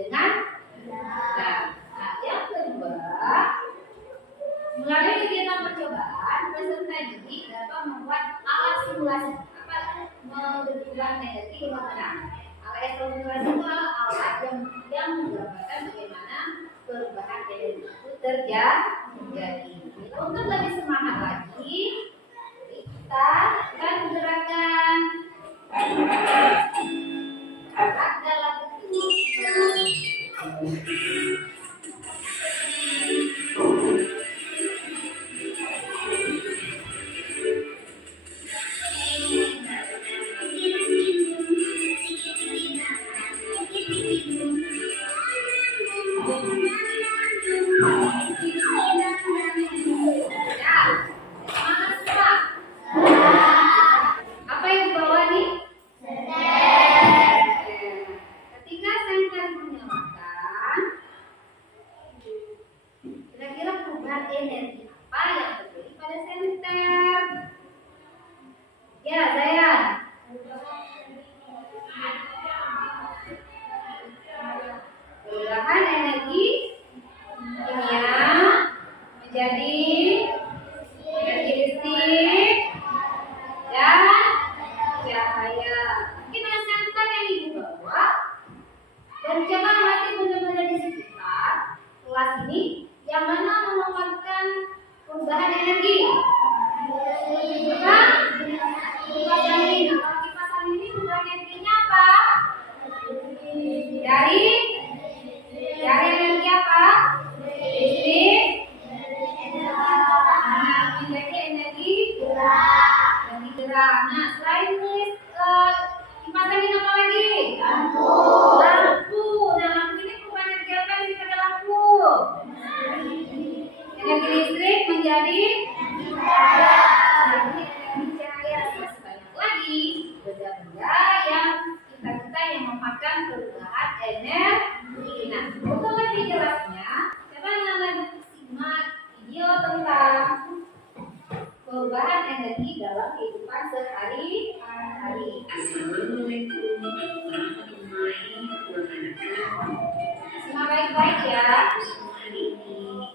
dengan nah, yang kedua, melalui kegiatan percobaan, peserta didik dapat membuat alat simulasi mengubah energi ke makanan. Alat simulasi itu alat yang menggambarkan bagaimana perubahan energi itu terjadi. Untuk lebih semangat lagi, kita akan gerakan gerak dalam apa yang dibawa nih? Ketika senter menyalakan, kira-kira perubahan energi apa yang terjadi pada senter? Ya, Zayan. Perubahan energi kimia menjadi energi listrik dan cahaya. Mungkin ada senter yang ibu bawa dan coba amati benar-benar di sekitar kelas ini yang mana memanfaatkan perubahan energi. Bukan? Kipas angin. Kalau kipas angin ini perubahan energinya apa? Dari energi apa? Listrik. Menjadi energi gerak. Nah, selain kipas angin apa lagi? Lampu. Nah, lampu ini perubahan energi apa daripada lampu? Energi listrik menjadi energi cahaya. Sebanyak lagi benda-benda yang kita yang memakan perubahan energi. Nah, untuk lebih jelasnya, coba nonton simak video tentang perubahan energi dalam kehidupan sehari-hari. Assalamualaikum warahmatullahi wabarakatuh. Simak baik-baik ya. Hari ini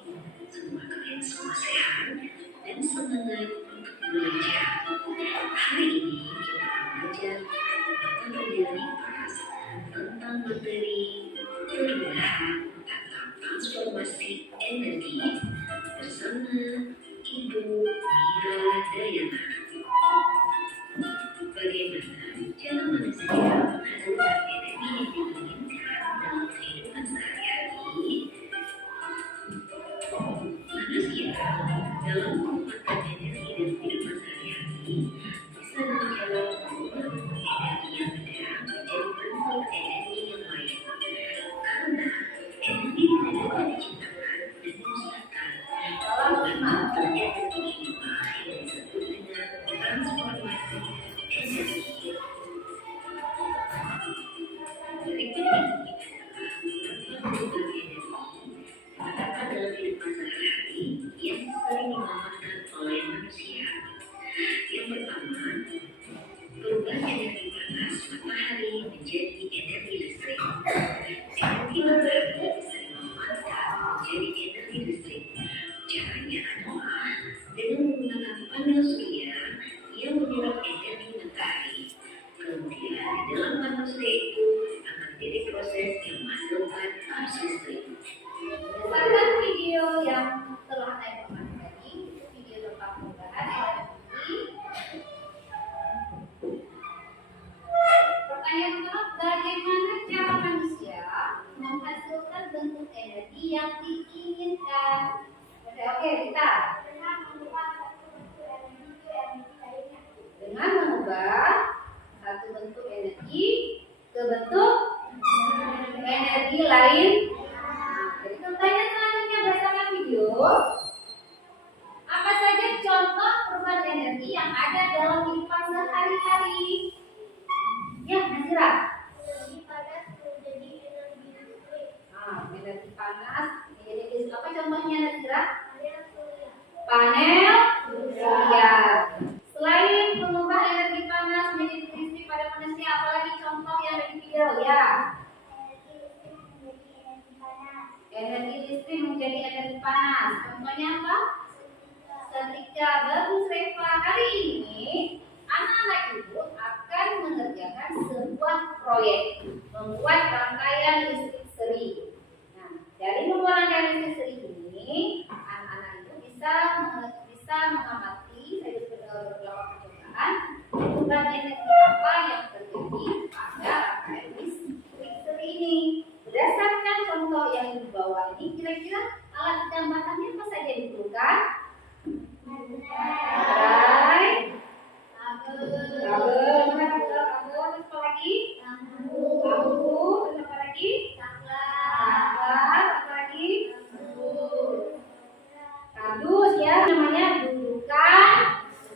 semoga kalian semua sehat dan semangat untuk belajar. Hari ini kita akan belajar materi dibahas tentang materi perubahan atau transformasi energi bersama Ibu Mira Dayana. Bagaimana cara manusia menghasilkan energi yang diinginkan dalam kehidupan sehari-hari? Manusia dalam memanfaatkan energi dalam kehidupan sehari-hari bisa dengan cara mengubah bentuk energi yang ada menjadi bentuk energi yang lain. Karena energi tidak dapat diciptakan dan dimusnahkan dalam bentuk energi inilah yang disebut dengan transformasi energi. Berikut ini adalah beberapa energi yang terdapat dalam kehidupan sehari-hari yang sering dimanfaatkan oleh manusia. Yang pertama, perubahan energi panas matahari menjadi energi listrik. Energi matahari bisa dimanfaatkan menjadi energi listrik. Caranya adalah dengan menggunakan panel surya yang menyerap energi matahari. Kemudian di dalam panel surya itu akan terjadi proses yang menghasilkan arus listrik. Berdasarkan video yang telah saya informasikan tadi, video tentang perubahan energi. Pertanyaan pertama, bagaimana cara manusia menghasilkan bentuk energi yang diinginkan? Oke, kita dengan mengubah satu bentuk energi ke bentuk energi lain. Jadi pertanyaan selanjutnya berdasarkan video, apa saja contoh perubahan energi yang ada dalam kehidupan sehari-hari? Ya, Nazira. Energi panas menjadi energi listrik. Energi panas menjadi listrik. Apa contohnya, Nazira? Panel surya. Panel surya. Selain mengubah energi panas menjadi listrik pada manusia, apalagi contoh yang ada di video ya? Energi listrik menjadi Energi listrik menjadi energi panas. Contohnya apa? Setrika. Bagus Reva. Hari ini anak-anak ibu akan mengerjakan sebuah proyek membuat rangkaian listrik seri. Nah, dari membuat rangkaian listrik seri ini, anak-anak ibu bisa mengamati dari beberapa percobaan perubahan energi apa yang terjadi pada rangkaian listrik seri ini. Berdasarkan contoh yang di bawah ini, kira-kira alat tambahannya apa saja yang diperlukan? Baterai, kabel, terus apa lagi? Lampu, terus apa lagi? Saklar, apa lagi? Kardus ya, namanya dudukan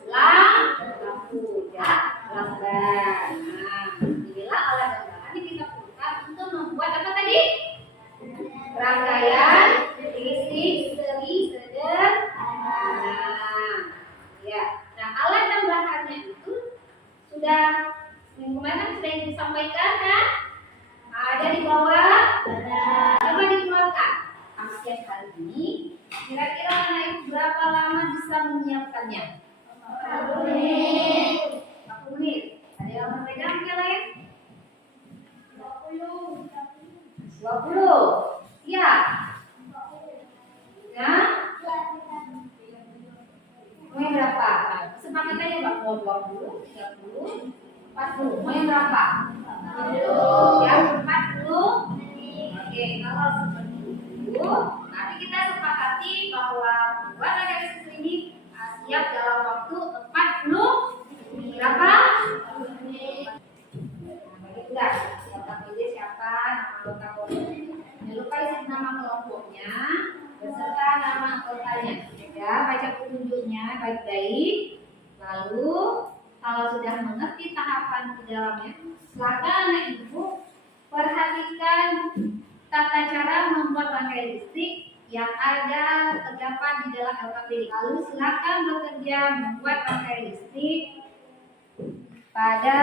lampu ya, lambat. Nah, inilah alat tambahan yang kita perlukan untuk membuat apa tadi? Rangkaian listrik seri sederhana. Ya, nah alat tambahannya itu sudah minggu kemarin sudah disampaikan kan? Ada di bawah. Coba dikeluarkan. Pasien kali ini, kira-kira anak ibu berapa lama bisa menyiapkannya? 40 menit. Ada yang mau pegang yang lain? 20. Ya. Ya. Mau yang berapa? Kesepakatannya mau 20, 30, 40. Mau yang berapa? 40. Yang 40. Oke, kalau seperti itu, nanti kita sepakati bahwa buat rangkaian listrik ini siap dalam waktu 40 berapa? Bagi tugas. Siapa pilih siapa nama anggota kelompok. Jangan lupa isi nama kelompoknya beserta nama anggotanya. Ya, baca petunjuknya baik-baik. Lalu kalau sudah mengerti tahapan di dalamnya, silakan anak ibu perhatikan tata cara membuat rangkaian listrik yang ada terdapat di dalam LKPD. Lalu silakan bekerja membuat rangkaian listrik pada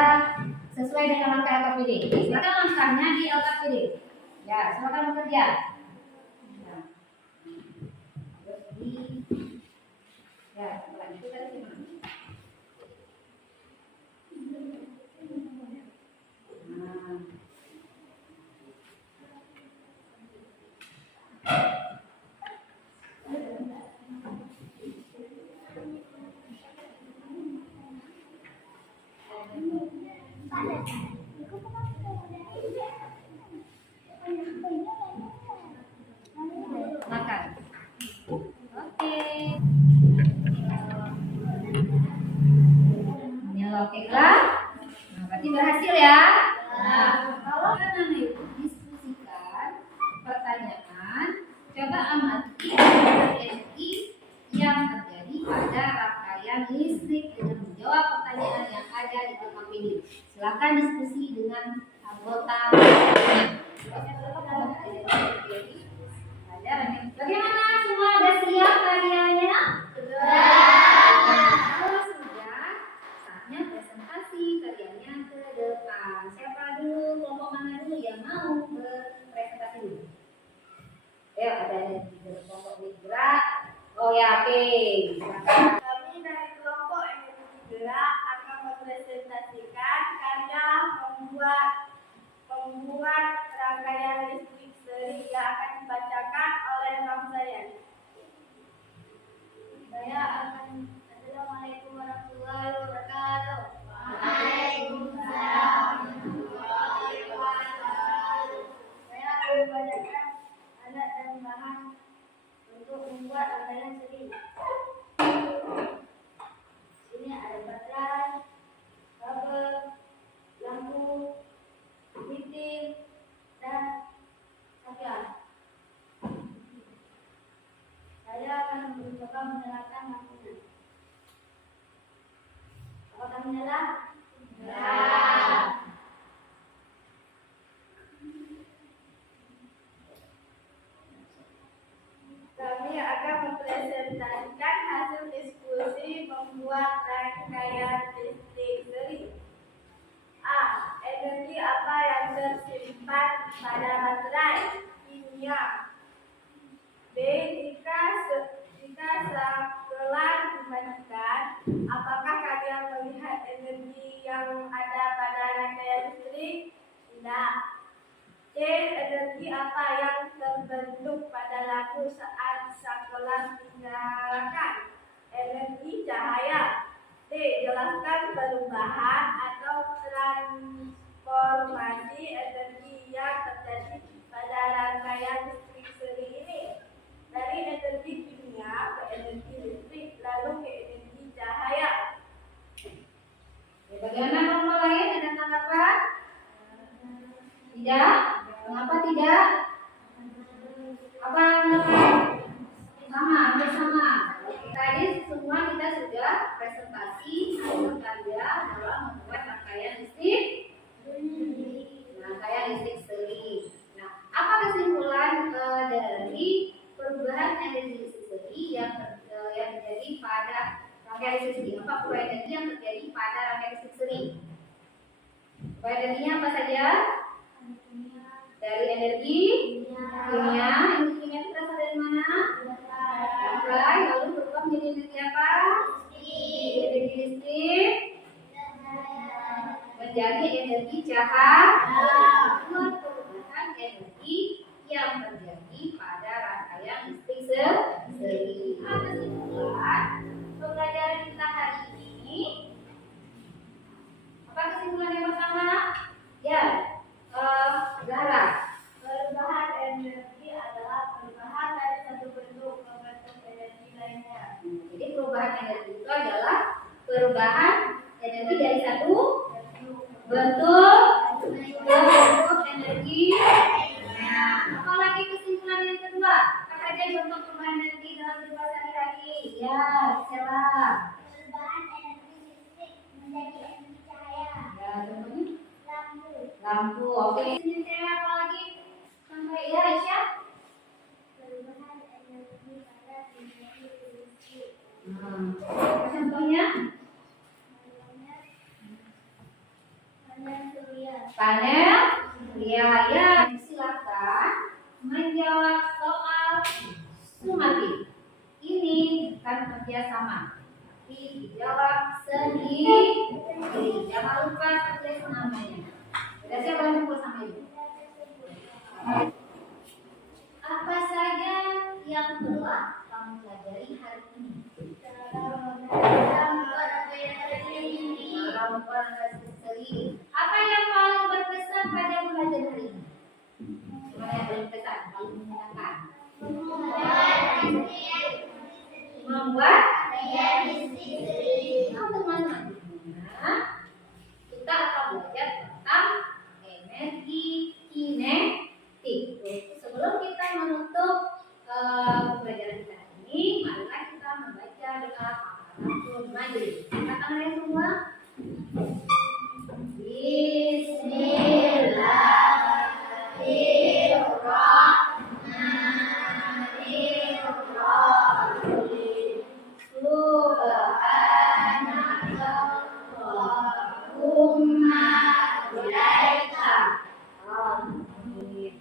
sesuai dengan langkah LKPD. Silakan langkahnya di LKPD. Ya, silakan bekerja. Ya, itu tadi gimana? Makan. Oke. Oke lah. Nah, berarti berhasil ya. Nah, kalau anak ibu diskusikan pertanyaan, coba amati energi yang terjadi pada rangkaian listrik dengan menjawab pertanyaan yang ada di LKPD. Silakan diskusi dengan anggota. Bagaimana, semua sudah siap karyanya? Kalau sudah, saatnya presentasi karyanya ke depan. Siapa dulu, kelompok mana dulu yang mau berpresentasi dulu? Ya, ada yang di kelompok bergerak. Oh ya, oke. Kami dari kelompok energi gerak akan mempresentasikan karya membuat rangkaian listrik seri yang akan dibacakan oleh Bang Zayan. Saya akan Assalamualaikum warahmatullahi wabarakatuh. Waalaikumsalam warahmatullahi wabarakatuh. Saya akan membacakan alat dan bahan untuk membuat rangkaian seri. Ini ada baterai, kabel, lampu, titik, dan saklar. Saya akan mencoba menyalakan lampunya. Apakah menyala? Ya. Kami akan mempresentasikan hasil diskusi membuat rangkaian listrik seri. A. Energi apa yang tersimpan pada baterai? Kimia. Energi apa yang terbentuk pada lampu saat sang kelas dinyalakan? Energi cahaya. D. Jelaskan perubahan atau transformasi energi yang terjadi pada rangkaian listrik seri ini. Dari energi kimia ke energi listrik, lalu ke energi cahaya. Bagaimana kelompok lain? Ada tanggapan? Tidak? Mengapa tidak? Apa tanggapan? Hampir sama. Tadi semua kita sudah presentasi karya dalam membuat rangkaian listrik seri. Nah, apa kesimpulan dari perubahan energi listrik seri yang terjadi pada rangkaian listrik seri? Apa perubahan energi yang terjadi pada rangkaian listrik seri? Perubahan energinya apa saja? Dari energi kimia. Energi kimia itu berasal dari mana? Baterai. Lalu berubah menjadi energi apa? Energi listrik menjadi energi cahaya. Perubahan energi yang terjadi pada rangkaian listrik seri. Kesimpulan pembelajaran kita hari ini. Apa kesimpulan yang pertama? Ya, Zahra. Perubahan energi adalah perubahan dari satu bentuk ke bentuk energi lainnya. Jadi perubahan energi itu adalah perubahan energi dari satu bentuk ke bentuk energi. Nah, apalagi kesimpulan yang kedua? Apa saja contoh perubahan energi dalam kehidupan sehari-hari? Ya, Sela. Perubahan energi listrik menjadi energi cahaya. Ya, contohnya Lampu. lampu. Oke. Ini saya apa lagi? Sampai ya, Aisyah. Perubahan energi pada energi listrik. Contohnya? Panel surya. Panel surya. Ya, silakan menjawab soal sumatif. Ini bukan kerjasama. Dijawab sendiri. Jangan lupa tulis namanya. Sudah siapa yang kumpul sama ibu? Apa saja yang telah kamu pelajari hari ini? Apa yang paling berkesan pada belajar hari ini? Mana yang paling berkesan? Paling menyenangkan? Membuat teman-teman. Kita akan belajar tentang energi kinetik. Sebelum kita menutup pelajaran kita ini, marilah kita membaca doa kafaratul majlis. Katakan semua. Bismillahirrahmanirrahim. Subhanakallahumma ilaika. Amin.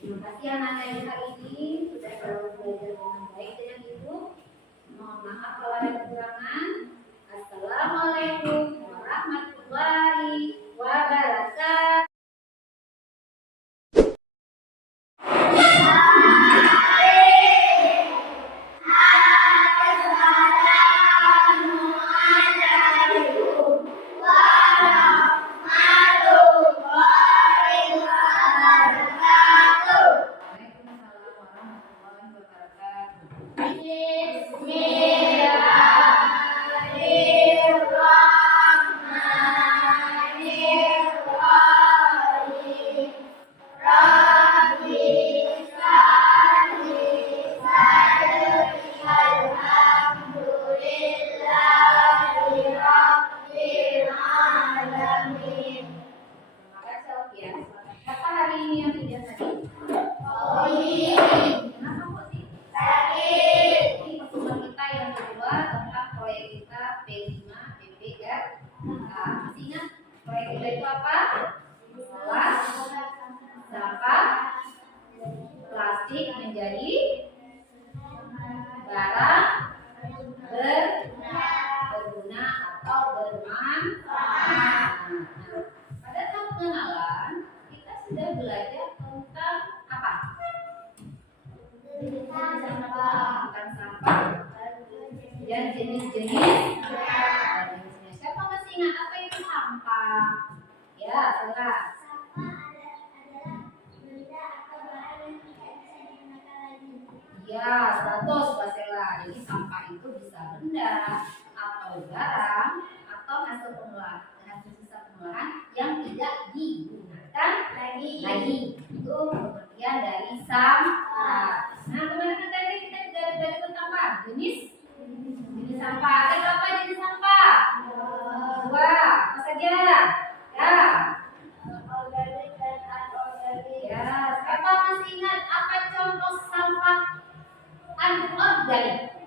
Terima kasih anak-anak yang hari ini sudah selalu belajar dengan baik dengan ibu. Mohon maaf kalau ada kekurangan. Assalamualaikum warahmatullahi wabarakatuh. Waalaikumsalam warahmatullahi wabarakatuh. Bismillahirrahmanirrahim. Terima kasih Alfian. Apa hari ini yang tidak tadi? Kenapa kok sih? Ini pertemuan kita yang kedua tentang proyek kita P5 PP dan masih ingat proyek kita itu apa? Olah sampah plastik menjadi barang berguna atau bermanfaat. Pada tahap pengenalan kita sudah belajar Bukan sampah. Dan jenis-jenis. Siapa masih ingat apa itu sampah? Ya, Sela. Ya, 100 Mbak Sela. Jadi sampah itu bisa benda atau barang atau hasil sisa pengolahan yang tidak digunakan lagi. Itu pengertian dari sampah. Nah, kemarin tadi kita juga belajar tentang apa? Jenis sampah. Ada berapa jenis sampah? 2. Apa saja? Ya. Organik dan anorganik. Ya, siapa masih ingat apa contoh sampah anorganik?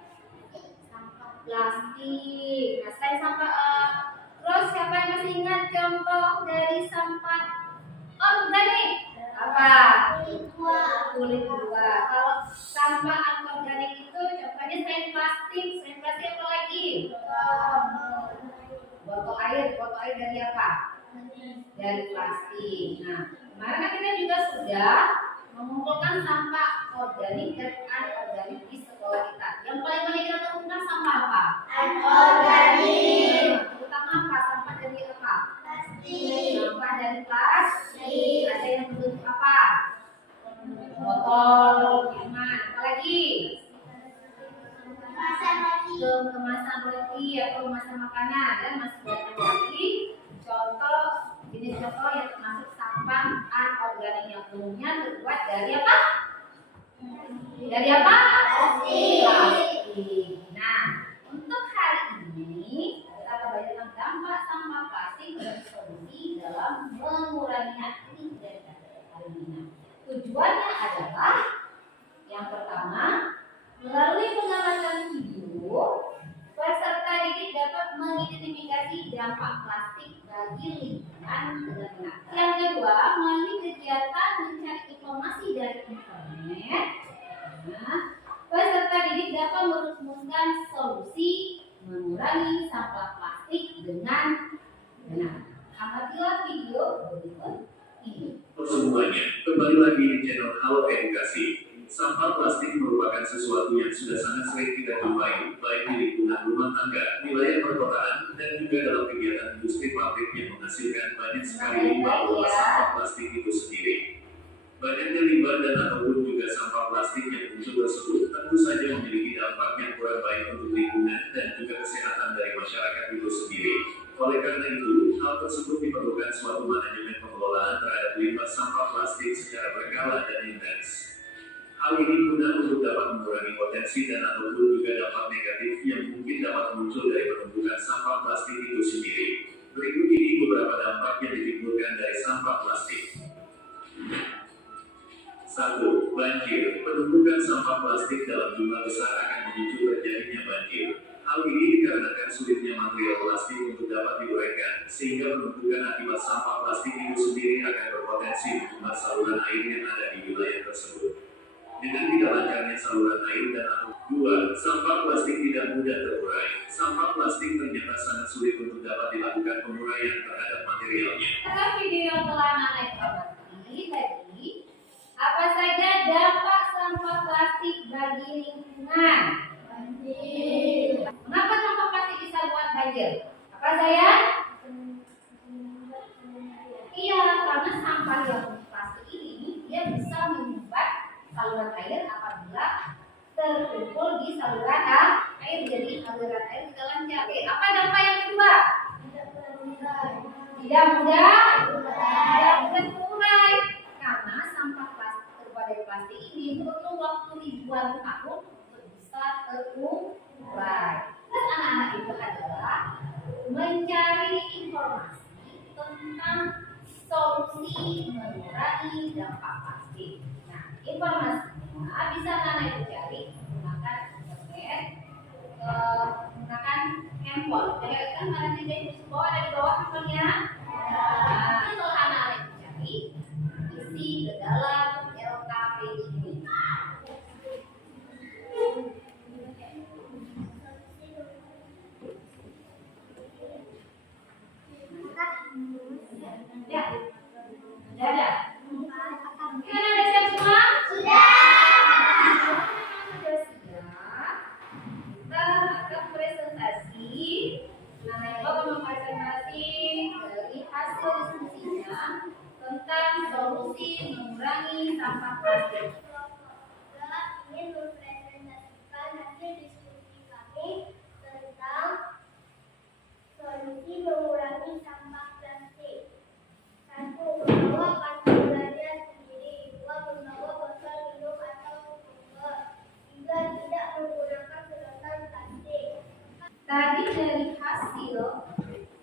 Sampah plastik. Nah, selain sampah terus siapa yang masih ingat contoh dari sampah organik? Apa? Kulit buah. Kalau sampah anorganik itu contohnya selain plastik apa lagi? Botol air dari apa? Dari plastik. Nah, kemarin kan kita juga sudah mengumpulkan sampah organik dan anorganik di sekolah kita. Yang paling banyak kita temukan sampah apa? Anorganik. Terutama apa? Sampah dari apa? Plastik. Sampah dari plastik. Ada yang bentuk apa? Botol, minuman. Apa lagi? Kemasan roti atau kemasan makanan, dan masih banyak lagi contoh jenis contoh yang termasuk sampah anorganik yang umumnya terbuat dari apa? Dari apa? Plastik. Nah, untuk hari ini kita akan belajar tentang dampak sampah plastik dan solusi dalam menguranginya. Ini dari hari ini. Tujuannya adalah yang pertama, melalui pengamatan video, peserta didik dapat mengidentifikasi dampak plastik bagi lingkungan dengan benar. Yang kedua, melalui kegiatan mencari informasi dari internet, peserta didik dapat merumuskan solusi mengurangi sampah plastik dengan benar. Amatilah video berikut ini. Semuanya, kembali lagi di channel Halo Edukasi. Sampah plastik merupakan sesuatu yang sudah sangat sering kita jumpai, baik di lingkungan rumah tangga, wilayah perkotaan, dan juga dalam kegiatan industri pabrik yang menghasilkan banyak sekali limbah berupa sampah plastik itu sendiri. Banyaknya limbah dan ataupun juga sampah plastik yang muncul tersebut tentu saja memiliki dampak yang kurang baik untuk lingkungan dan juga kesehatan dari masyarakat itu sendiri. Oleh karena itu, hal tersebut diperlukan suatu manajemen pengelolaan terhadap limbah sampah plastik secara berkala dan intens. Hal ini guna untuk dapat mengurangi potensi dan ataupun juga dampak negatif yang mungkin dapat muncul dari penumpukan sampah plastik itu sendiri. Berikut ini beberapa dampak yang ditimbulkan dari sampah plastik. 1. Banjir. Penumpukan sampah plastik dalam jumlah besar akan memicu terjadinya banjir. Hal ini dikarenakan sulitnya material plastik untuk dapat diuraikan, sehingga penumpukan akibat sampah plastik itu sendiri akan berpotensi menjumlah saluran air yang ada di wilayah tersebut. Dengan tidak lancarnya saluran air dan atau 2. Sampah plastik tidak mudah terurai. Sampah plastik ternyata sangat sulit untuk dapat dilakukan penguraian terhadap materialnya. Dalam video yang telah Nana informasi tadi, apa saja dampak sampah plastik bagi lingkungan? Banjir. Kenapa sampah plastik bisa buat banjir? Apa saya? Iya, karena sampah yang plastik ini dia bisa menyumbat saluran air apabila terkumpul di saluran air, jadi aliran air tidak lancar. Apa dampak yang kedua? Tidak mudah terurai karena sampah plastik terbuat dari plastik ini perlu waktu ribuan tahun untuk bisa terurai. Terus anak-anak itu adalah mencari informasi tentang solusi mengurangi dampak plastik. Informasinya bisa Nana itu cari menggunakan internet, menggunakan handphone. Jadi kan ada di bawah, ada di bawah handphonenya. Nah, itu anak itu cari isi ke dalam LKP ini. Ya, ada. Kan ada siap semua? Sudah. sampah plastik. Kelompok 3 ingin mempresentasikan hasil diskusi kami tentang solusi mengurangi sampah plastik. 1. Membawa kantong belanja sendiri. 2. Membawa botol minum atau sumber. 3. Tidak menggunakan sedotan plastik. Tadi dari hasil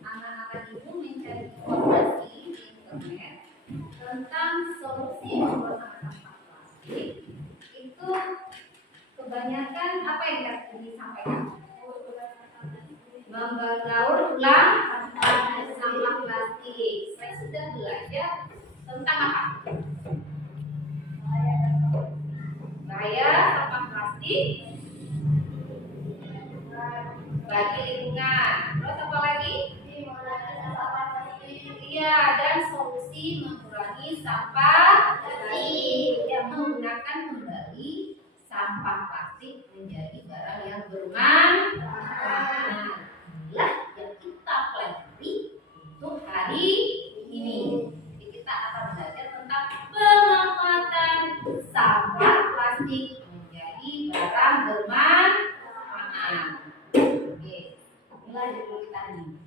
anak-anak itu mencari informasi di internet tentang solusi mengurangi sampah plastik. Itu kebanyakan apa yang disampaikan? Membaur ulang sampah plastik. Saya sudah belajar tentang apa? Bahaya sampah plastik bagi lingkungan. Terus apa lagi? Iya, dan solusi mengurangi sampah plastik yang menggunakan kembali sampah plastik menjadi barang yang bermanfaat. Inilah yang kita pelajari untuk hari ini. Jadi kita akan belajar tentang pemanfaatan sampah plastik menjadi barang bermanfaat. Oke, inilah judul kita ini.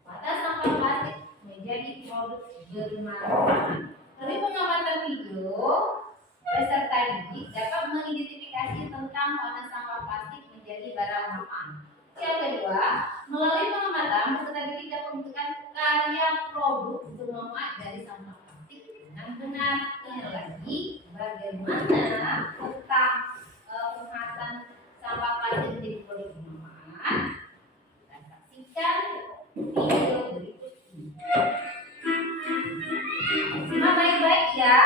Pemanfaatan sampah plastik menjadi produk bermanfaat. Dari pengamatan video, peserta didik dapat mengidentifikasi tentang pemanfaatan sampah plastik menjadi barang manfaat. Yang kedua, melalui pengamatan, peserta didik dapat menentukan karya produk bermanfaat dari sampah plastik dengan benar. Yang lagi, bagaimana tentang pemanfaatan sampah plastik menjadi produk bermanfaat? Kita saksikan video berikut ini. Simak baik-baik ya.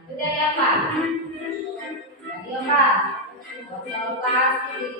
Itu dari apa? Dari apa? Botol plastik.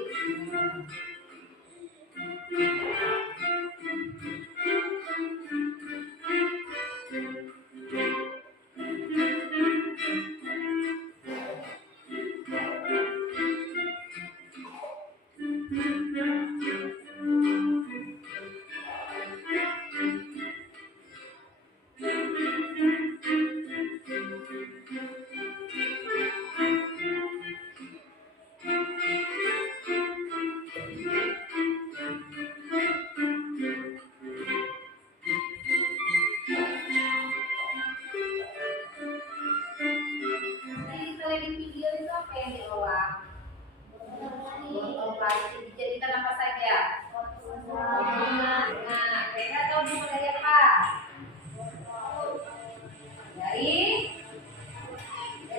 Jadi kalau di video itu apa yang diolah? Botol plastik dijadikan apa saja? Nah, kira tahu bisa dari apa? Dari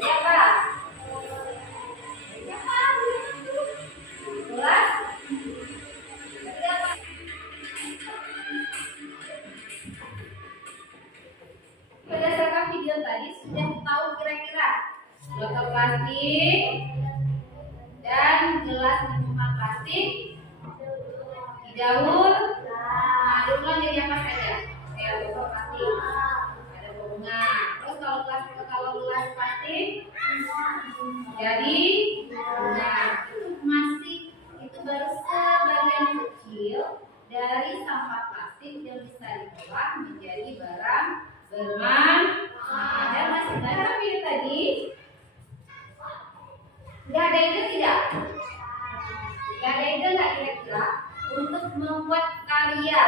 apa? Gelas? Dari apa? Berdasarkan video tadi sudah tahu kira-kira botol plastik dan gelas minuman plastik didaur. Nah, diulang jadi apa saja? Kayak botol plastik ada bunga. Terus kalau gelas plastik jadi bunga. Itu baru sebagian kecil dari sampah plastik yang bisa diolah menjadi barang bermanfaat. Dan masih banyak video tadi. Sudah ada ide tidak? Sudah ada ide nggak kira-kira untuk membuat karya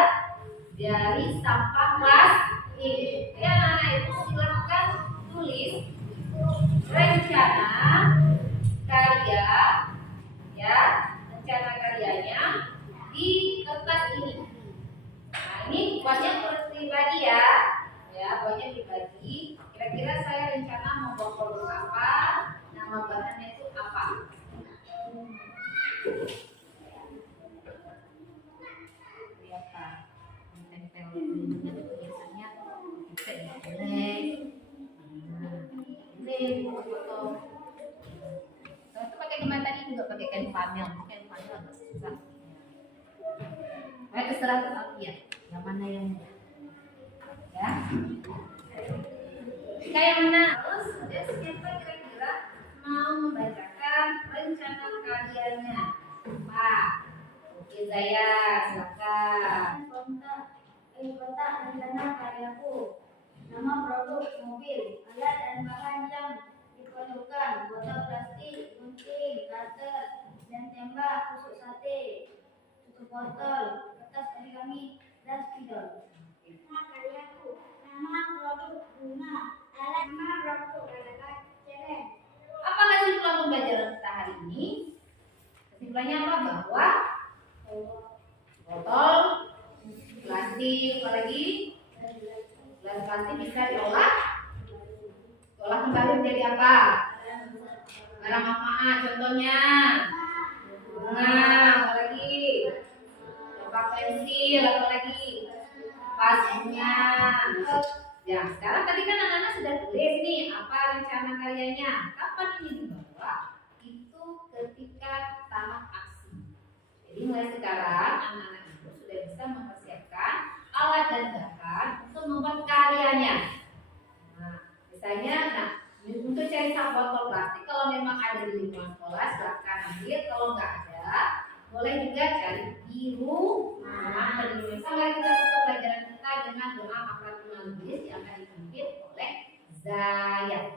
dari sampah plastik? Ya, anak-anak itu silakan tulis rencana karya, ya, rencana karyanya di kertas ini. Nah, ini buatnya pribadi ya, buatnya pribadi. Kira-kira saya rencana membuat produk apa? Nama bahannya itu apa? Apa? Tempel biasanya kita boleh. Ini foto. Itu pakai gimana tadi juga pakai kain panel agak susah. Terserah ya, yang mana yang ya? Kayak mana? Terus sudah siapa kira-kira mau membacakan rencana karyanya? Pak. Zaya, silakan. Kotak rencana karyaku. Nama produk mobil, alat dan bahan yang diperlukan, botol plastik, gunting, cutter, dan tembak, tusuk sate, tutup botol, kertas origami, dan spidol. Nama karyaku, nama produk bunga, alat nama produk alat celeng. Apa kesimpulan pembelajaran kita hari ini? Kesimpulannya apa? Bahwa botol plastik, apalagi gelas plastik bisa diolah kembali menjadi apa? Barang manfaat, contohnya bunga, apalagi tempat pensil, apalagi pasnya. Ya, sekarang tadi kan anak-anak sudah tulis nih apa rencana karyanya. Kapan ini dibawa? Itu ketika tahap aksi. Jadi mulai sekarang anak-anak itu sudah bisa mempersiapkan alat dan bahan untuk membuat karyanya. Nah, misalnya, untuk cari botol plastik kalau memang ada di lingkungan sekolah silakan ambil. Kalau nggak ada, boleh juga cari di rumah. Mari kita tutup pelajaran kita dengan doa hafalatul majlis yang akan dipimpin oleh Zaya.